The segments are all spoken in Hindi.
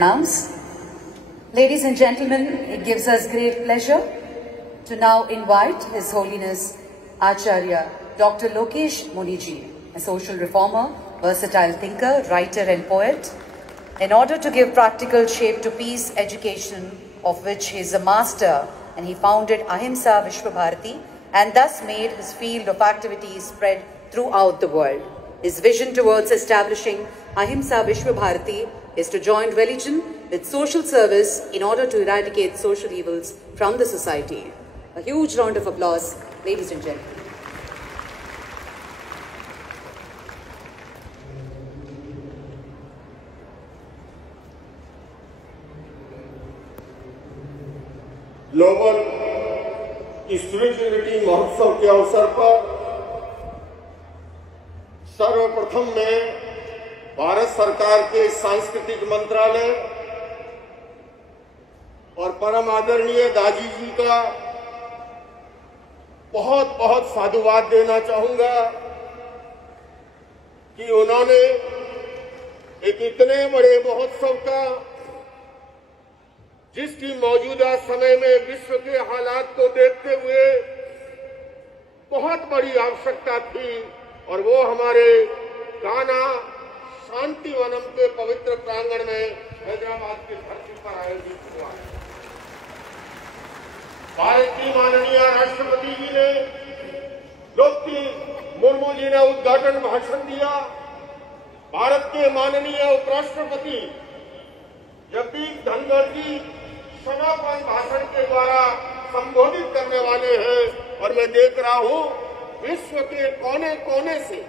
Announce. Ladies and gentlemen, it gives us great pleasure to now invite His Holiness Acharya Dr. Lokesh Muniji, a social reformer, versatile thinker, writer and poet, in order to give practical shape to peace education, of which he is a master, and he founded Ahimsa Vishwa Bharati and thus made his field of activities spread throughout the world. His vision towards establishing Ahimsa Vishwa Bharati is to join religion with social service in order to eradicate social evils from the society. A huge round of applause, ladies and gentlemen. Global spirituality महोत्सव के अवसर पर सर्वप्रथम मैं भारत सरकार के सांस्कृतिक मंत्रालय और परम आदरणीय दाजी जी का बहुत बहुत साधुवाद देना चाहूंगा कि उन्होंने एक इतने बड़े महोत्सव का, जिसकी मौजूदा समय में विश्व के हालात को देखते हुए बहुत बड़ी आवश्यकता थी, और वो हमारे कान्हा शांति वनम के पवित्र प्रांगण में हैदराबाद की धरती पर आयोजित हुआ। भारत की माननीय राष्ट्रपति जी ने, द्रौपदी मुर्मू जी ने उद्घाटन भाषण दिया। भारत के माननीय उपराष्ट्रपति जगदीप धनखड़ जी समापन भाषण के द्वारा संबोधित करने वाले हैं, और मैं देख रहा हूं विश्व के कोने कोने से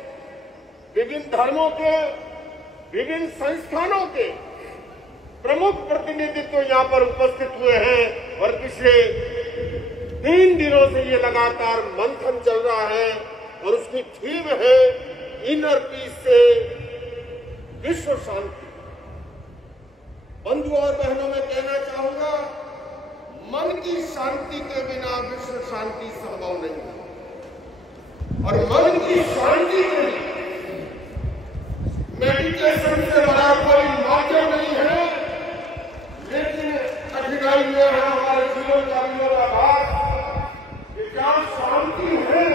विभिन्न धर्मों के, विभिन्न संस्थानों के प्रमुख प्रतिनिधित्व यहाँ पर उपस्थित हुए हैं, और पिछले 3 दिनों से ये लगातार मंथन चल रहा है, और उसकी थीम है इनर पीस से विश्व शांति। बंधुओं और बहनों, में कहना चाहूंगा, मन की शांति के बिना विश्व शांति संभव नहीं है, और मन की शांति के लिए मेडिटेशन से बड़ा कोई माध्यम नहीं है। लेकिन कठिनाई ये है हमारे जीवन का विरोधाभास कि जहाँ शांति है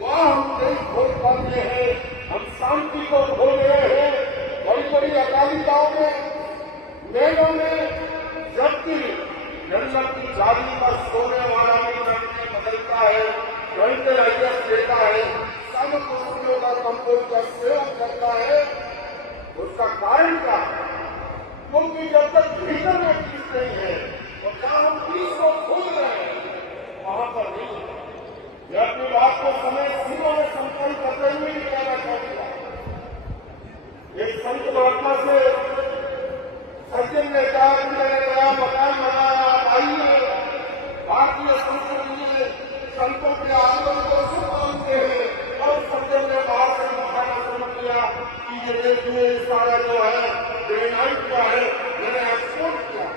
वहाँ हम नहीं खोज पाते हैं, हम शांति को खो गए हैं। बड़ी बड़ी अकालिकाओं में, मेलों में, जबकि जन्नत की चाबी पर सोने वाला भी नकली बदलता है, वेंटिलाइजर देता है, सब कुर्सियों का कंप्यूटर सेवन करता है। उसका कारण क्या है? क्योंकि जब तक भीतर में पीस नहीं है, तो जहां हम पीस को खोज रहे हैं वहां पर नहीं है। मैं अपनी बात को समय सीमा में संपन्न करते हुए भी कहना चाहूंगा, एक संत महात्मा से सज्जन ने कहा कि मैंने नया मकान बनाया, आइए। भारतीय संस्कृति में संतों के आगमन को शुभ मानते हैं, और सज्जन ने बाहर से दिखाना शुरू किया कि ये देखिए सारा जो है ग्रेनाइट का है, मैंने एक्सपोर्ट किया।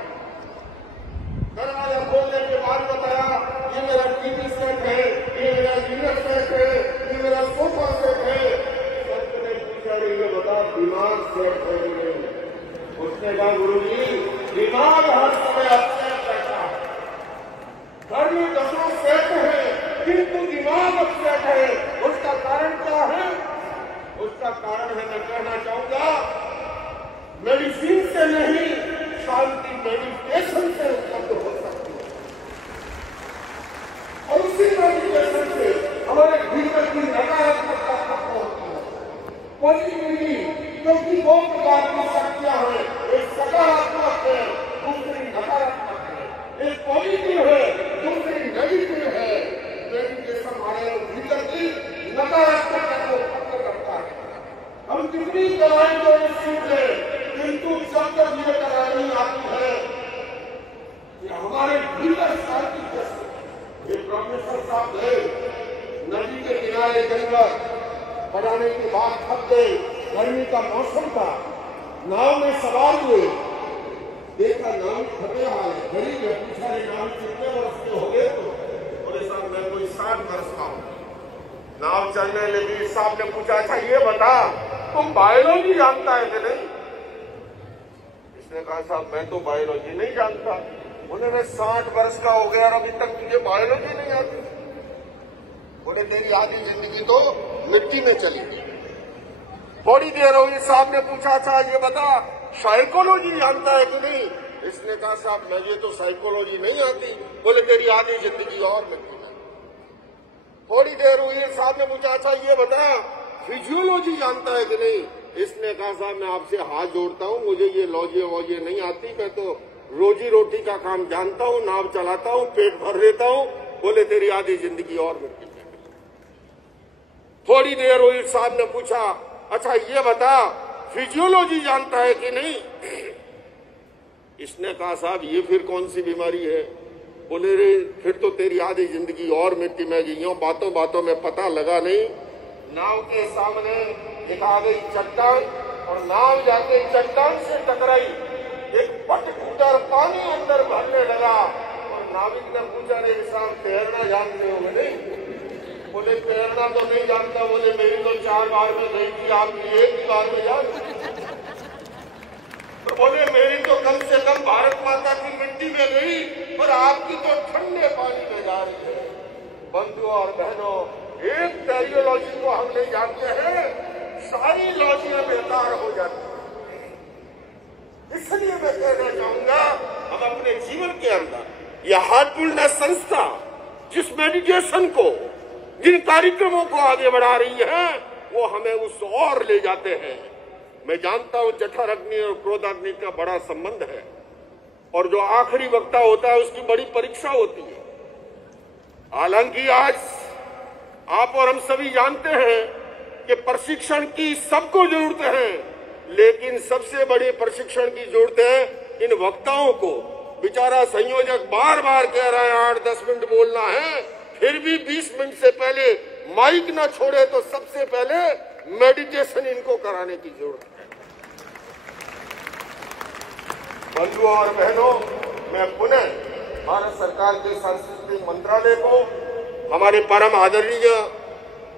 दरवाजा खोलने के बाद बताया ये मेरा टीवी सेट है, ये मेरा डिनर सेट है, ये मेरा सोफा सेट है। संत ने पूछा ये बता दिमाग सेट है? उसने कहा गुरु जी, दिमाग हर समय अपसेट रहता है। घर में 10 सेट है, किंतु दिमाग अपसेट है। उसका कारण क्या है? उसका कारण है, मैं कहना चाहूंगा, मेडिसिन से नहीं, शांति मेडिटेशन से उपलब्ध हो सकती है, और उसी मेडिटेशन से हमारे भीतर की नकारात्मकता खत्म होती है। पॉजिटिविटी, क्योंकि 2 प्रकार की शक्तियां हैं, एक सकारात्मक है, दूसरी नकारात्मक है। एक पॉजिटिव है, दूसरी नेगेटिव है। मेडिटेशन हमारे भीतर की नकारात्मकता को खत्म करता है। हम कितनी दवाई को सीख ले, किंतु जब तक ये दवाई नहीं आती है कि हमारे भीतर शांति कैसे। ये प्रोफेसर साहब गए नदी के किनारे जंगल बनाने की बात थक गई, गर्मी का मौसम था, नाव में सवार हुए, देखा नाव फटे हाल है, गरीब है। पूछा नाव कितने वर्ष के हो गए? तो बोले साहब मैं कोई 60 वर्ष का हूं। नाव चलने लगी। साहब ने पूछा अच्छा ये बता तुम बायोलॉजी जानता है कि नहीं? उसने कहा साहब मैं तो बायोलॉजी नहीं जानता। बोले मैं 60 वर्ष का हो गया और अभी तक तुझे बायोलॉजी नहीं आती। बोले तेरी आधी जिंदगी तो मिट्टी में चली गई। थोड़ी देर हुई, साहब ने पूछा था ये बता साइकोलॉजी जानता है कि नहीं? इसने कहा साहब मुझे तो साइकोलॉजी नहीं आती। बोले तेरी आधी जिंदगी और मिट्टी में। थोड़ी देर हुई, साहब ने पूछा था ये बता फिजियोलॉजी जानता है कि नहीं? इसने कहा साहब मैं आपसे हाथ जोड़ता हूँ, मुझे ये लॉजी वॉजी नहीं आती, मैं तो रोजी रोटी का काम जानता हूँ, नाव चलाता हूँ, पेट भर लेता हूँ। बोले तेरी आधी जिंदगी और मिट्टी में। थोड़ी देर हुई, साहब ने पूछा अच्छा ये बता फिजियोलॉजी जानता है कि नहीं? इसने कहा साहब ये फिर कौन सी बीमारी है? बोले रे फिर तो तेरी आधी जिंदगी और मिट्टी में गई। यूं बातों बातों में पता लगा नहीं, नाव के सामने एक आ गई चट्टान और नाव जाके चट्टान से टकराई। एक फट फूटर पानी अंदर भरने लगा और नाविक ने पूछा रे साहब तैरना जानते हो? नहीं। बोले तैरना तो नहीं जानता। बोले मेरी तो 4 बार में गई थी, आपकी एक ही बार में याद। तो बोले मेरी तो कम से कम भारत माता की मिट्टी में गई और आपकी तो ठंडे पानी में जा रही है। बंधुओं और बहनों, एक टेरियोलॉजी को हम नहीं जानते हैं, सारी लॉजियां बेकार हो जाती है। इसलिए मैं कहना चाहूंगा हम अपने जीवन के अंदर यह हार्टफुलनेस संस्था जिस मेडिटेशन को, जिन कार्यक्रमों को आगे बढ़ा रही है, वो हमें उस और ले जाते हैं। मैं जानता हूं जठर अग्नि और क्रोधाग्नि का बड़ा संबंध है और जो आखिरी वक्ता होता है उसकी बड़ी परीक्षा होती है। हालांकि आज आप और हम सभी जानते हैं कि प्रशिक्षण की सबको जरूरत है, लेकिन सबसे बड़ी प्रशिक्षण की जरूरत है इन वक्ताओं को। बेचारा संयोजक बार बार कह रहा है 8-10 मिनट बोलना है, फिर भी 20 मिनट से पहले माइक ना छोड़े तो सबसे पहले मेडिटेशन इनको कराने की जरूरत है। बंधुओं और बहनों, मैं पुनः भारत सरकार के सांस्कृतिक मंत्रालय को, हमारे परम आदरणीय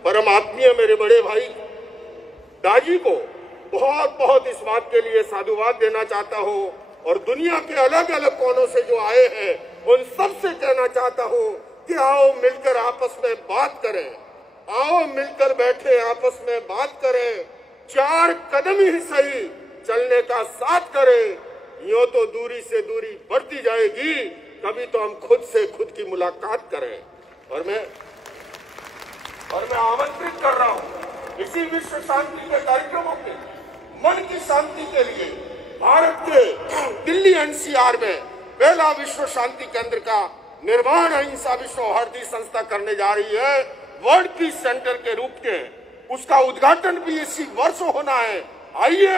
परम आत्मीय मेरे बड़े भाई दाजी को बहुत बहुत इस बात के लिए साधुवाद देना चाहता हूं और दुनिया के अलग अलग कोनों से जो आए हैं उन सबसे कहना चाहता हूं कि आओ मिलकर आपस में बात करें, आओ मिलकर बैठे आपस में बात करें, 4 कदम ही सही चलने का साथ करें। यूं तो दूरी से दूरी बढ़ती जाएगी, कभी तो हम खुद से खुद की मुलाकात करें। और मैं आमंत्रित कर रहा हूं इसी विश्व शांति के कार्यक्रमों के मन की शांति के लिए भारत के दिल्ली एनसीआर में पहला विश्व शांति केंद्र का निर्माण अहिंसा विश्व भारती संस्था करने जा रही है, वर्ल्ड पीस सेंटर के रूप में। उसका उद्घाटन भी इसी वर्ष होना है। आइए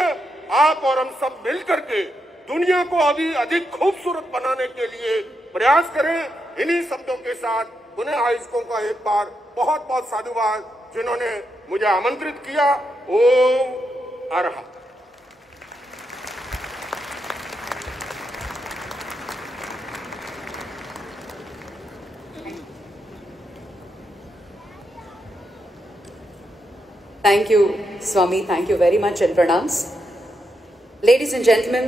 आप और हम सब मिलकर के दुनिया को अभी अधिक खूबसूरत बनाने के लिए प्रयास करें। इन्हीं शब्दों के साथ पुनः आयोजकों का एक बार बहुत बहुत साधुवाद जिन्होंने मुझे आमंत्रित किया। ओम arhat. Thank you, Swami. Thank you very much and pranams. Ladies and gentlemen,